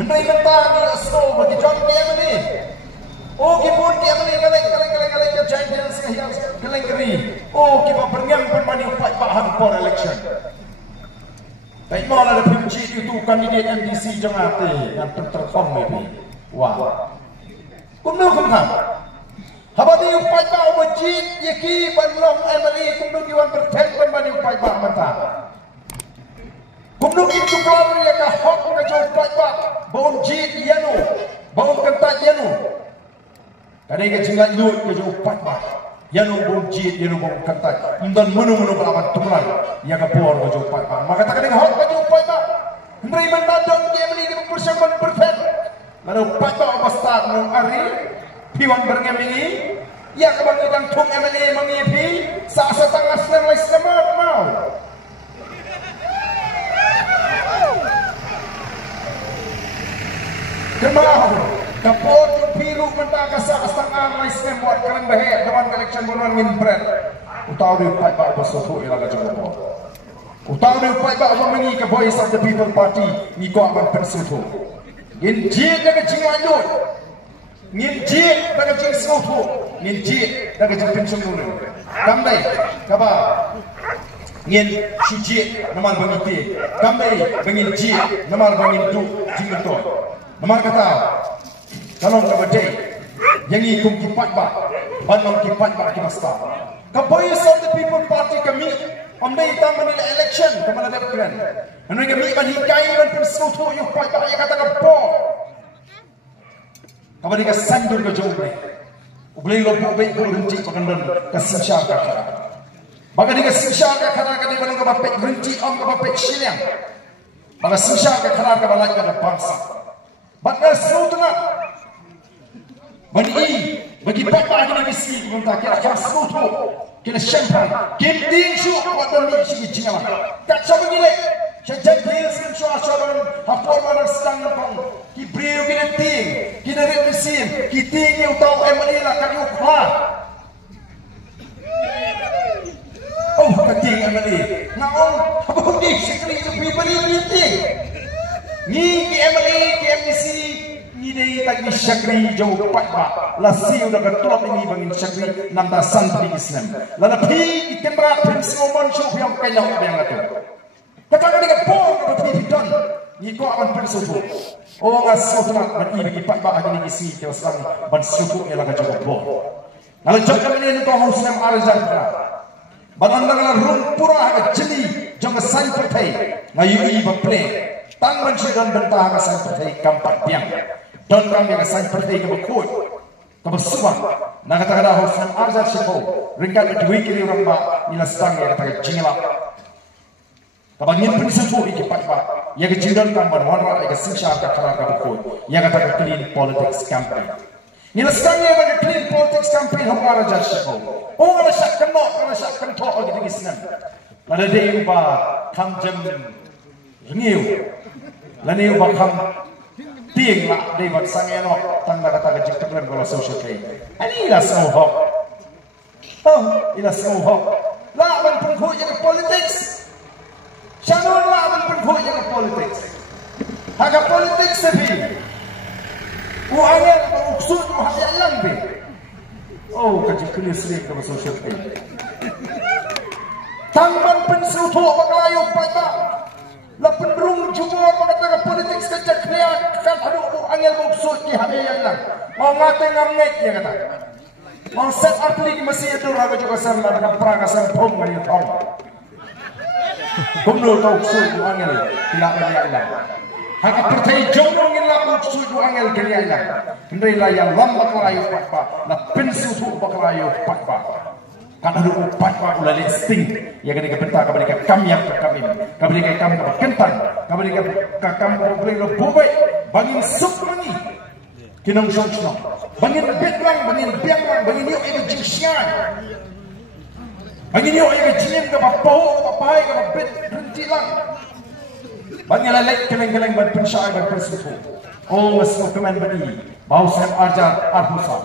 Hendai mentang ni snow bagi John game ni. Oh kipun game ni kaleng ke Champions kaleng keri. Oh kipa bernyang permani upat bahan for election. Baik malah ada kunci itu kandidat MDC jangate yang terfom ni. Wah. Kumno kumham. Habadi upat ba wajib yaki banlong MLE kumno diwan berten permani upat ba mata. Kumno itu kalau ya ka hok ka jo upat ba baun jit yanu baun kentat yanu. Kadai ke jingat lut ke jo upat ba. Yanu baun jit yanu baun kentat. Indan menu berabat tumlan ya ka por ka jo upat ba. Maka tak kadai hok ka jo upat ba. Hendai mandang ke MLE ke persiapan berten. Lalu upat ba start nang ari piwan berngemi ya kebangitan tung MLE mengipi saasa tangah senang lai semak mau kemau kapot piru mentaka saasa tangah lai semak buat kalian bahaya dewan election buruan min bread utau di upat ba bersuatu ilaga jodoh utau di upat ba mengi ke voice of the people party ni ko akan bersuatu in jid ke jinganyut ngin jit daga jing sofu ngin jit daga jing pension dulu kambai kaba ngin si jit namar bangiti kambai bangin jit namar bangin tu jing to namar kata kalau kaba day yang ikum kipat ba banong kipat ba kimasta kaboy of the people party kami amdai tang manila election kamala dapkan anu kami ban hikai ban pension tu yu pat ba kata kapo kabadi ka sandur ka jombe ublay lo po bay ko rinti pakandan ka sisha ka kara bagadi ka sisha ka kara ka di banong ka bapet rinti am ka bapet silyang baga sisha ka kara ka balaj ka bangsa baga sutna bagi papa ka misi kunta kira ka sutu kila champagne kimding shu wadon ni si jingala tak sabi gile Sejak dia sensual sahabat hafal mana sedang nempang kibriu kini ting kini revisin kiting yang tahu MLE lah kami uklah oh kiting MLE naon apa ni sekali itu beli ting ni ki MLE ki MDC ni dei tak ni syakri jauh pat ba lasi udah ketua ini bangin syakri namda santri Islam lana pi itemra prinsipon syuh yang kenyang yang itu katakan dengan por berpidon ni ko akan bersuatu oh ngasutna ban ibi pat ba ani isi teosang ban suku ela ka jogo por kalau jogo ini to Muslim arzan ban andang rumpura ka jeli jogo sai pertai ngayu iba play tang ban sidon bentah ka sai pertai kampat biang don kami ka sai pertai ka bakut ka basuba na kata Muslim arzan sipo ringkat duwi kiri orang ba ila sang ya kata jingla kabangin pensuatu ikipat ba ya ke jindon kamban warna ya ke sisha ka kara ka bukut ya kata clean politics campaign ni lasang ya ba clean politics campaign hong ara jar shako oh ara shak kan no ara shak kan to agi digisnan lada de uba kam jam rengiu lani uba kam ting la de wat sang ya no tang kata ka jikran ko social play ani la so ho oh ila so ho la ban punghu ya politics Shannon lawan berbuat ke politik. Haga politik sebi. Uangnya beruksud mahal lebih. Oh, kaji kulis sering ke social media. Tangman pensutu bakayu pada. La penderung jumlah mengatakan politik sejak kliat kan ada uangnya beruksud ki hadiah lang. Mau ngate ngamnet dia kata. Mau set aplik masih itu raga juga sama dengan perang asal bom ngaya tong. Kumno tau ksud angel tidak menyala. Hak pertai jono ngila ksud angel keliala. Hendai layang lambat layu patpa, la pensutu bakalayu patpa. Kan ada patpa ulah listing. Ya kini kebentar kabali ka kami yang kami. Kabali ka kami ka kentang. Kabali ka kami boleh lo bubai bangin sup mangi. Kinong sonsno. Bangin betlang, bangin biang, bangin yo ini jingsian. Bagi niyo ay jinin ka papaho, papahay ka mabit, rinti lang. Bagi lalek keleng-keleng ban pensyai ban persutu. Oh, mas mo keman bani. Bau sem arjar arhusa.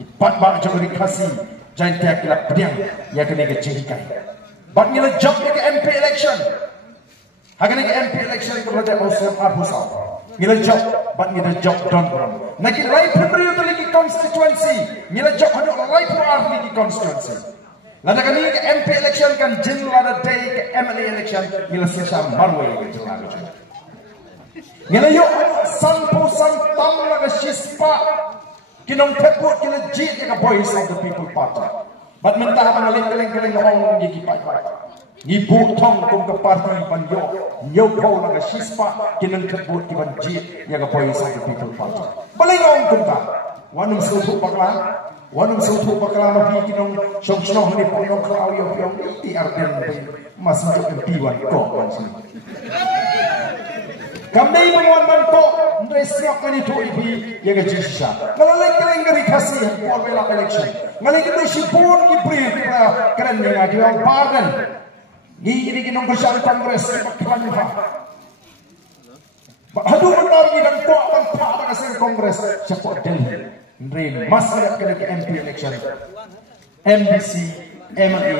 Kipat bak jogori kasi. Jain tiak kila pediang. Ya kena ke jengkai. Bagi lalek jog ke MP election. Hagani ke MP election ko bade bau sem arhusa. ngila job but ngila job don brom nagi lai pemberi tu lagi constituency ngila job hadu lai puar lagi constituency lada kani ke MP election kan jin lada day ke MLA election ngila sesha marwe ke jilanga ngila yo sampu santam laga shispa kinong teput ngila jit ke voice of the people party but mentah mengaling keleng orang gigi pai ibu tong kum ke parti panjo yo kau laga shispa kinong teput kiban jit ya ke voice of the people party paling orang kum ka wanum sutu bakla nabi kinong song ni ponong kau yo ti arden masuk ke diwan ko masih kami menguat manto ndesiak kani tu ibi yang jisha ngalai kelengari kasih for bela election ngalai kita sipun ki pri keren yang dia bargain ni kinong kesal kongres baklan ha hadu benar ni dan ko akan pada kasih kongres support Delhi ndre masalah kena ke MP election MBC MLA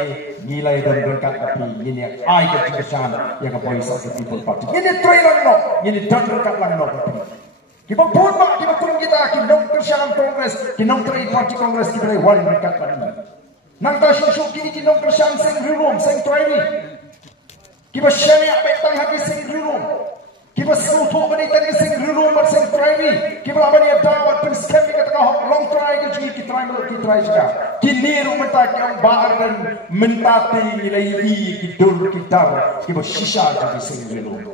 nilai dan berkat api ini ai ke kesan yang voice of the people party ini trailer no ini dan berkat lang no kita pun mak kita turun kita kinong kesan kongres kinong trade party kongres kita wal berkat lang nang ta syuk kini kinong kesan sing room sing training kita share apa tang hati sing room kita suatu bani tadi sing room mat sing training kita abani dapat penskemi kata long try ke kita try juga kini rumah tak yang bahar dan mentati nilai kidul kita kita sisa jadi sing room